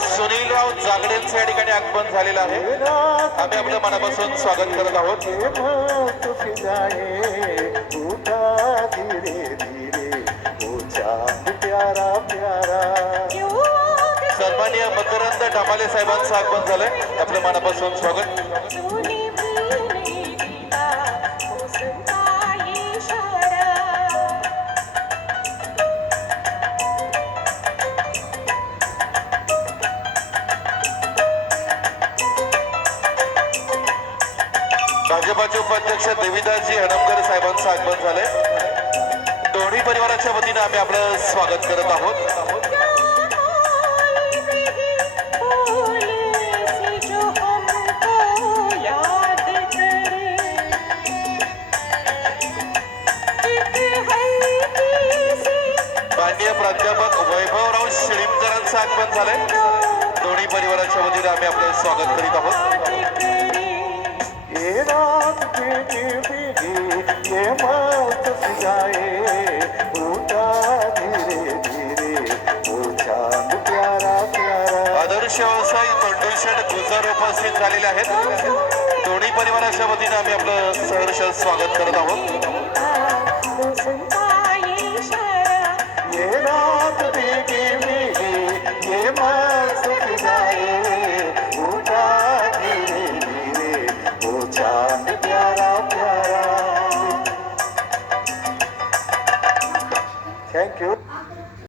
सुनीलराव जागडेंचे या ठिकाणी आगमन झालेलं आहे. आम्ही आपल्या मनापासून स्वागत करत आहोत. सन्माननीय मकरंद ढमाले साहेबांचं आगमन झालंय. आपल्या मनापासून स्वागत. भाजपाचे उपाध्यक्ष देवीदासजी हडमकर साहेबांचं आगमन झालंय. दोन्ही परिवाराच्या वतीने आम्ही आपलं स्वागत करत आहोत. माननीय प्राध्यापक वैभवराव शिळीमकरांचं आगमन झालंय. दोन्ही परिवाराच्या वतीने आम्ही आपलं स्वागत करीत आहोत. आदर्श व्यवसायी तोंडुलशेठ गुजर उपस्थित झालेले आहेत. दोन्ही परिवाराच्या वतीने आम्ही आपलं सहर्ष स्वागत करत आहोत. थँक्यू.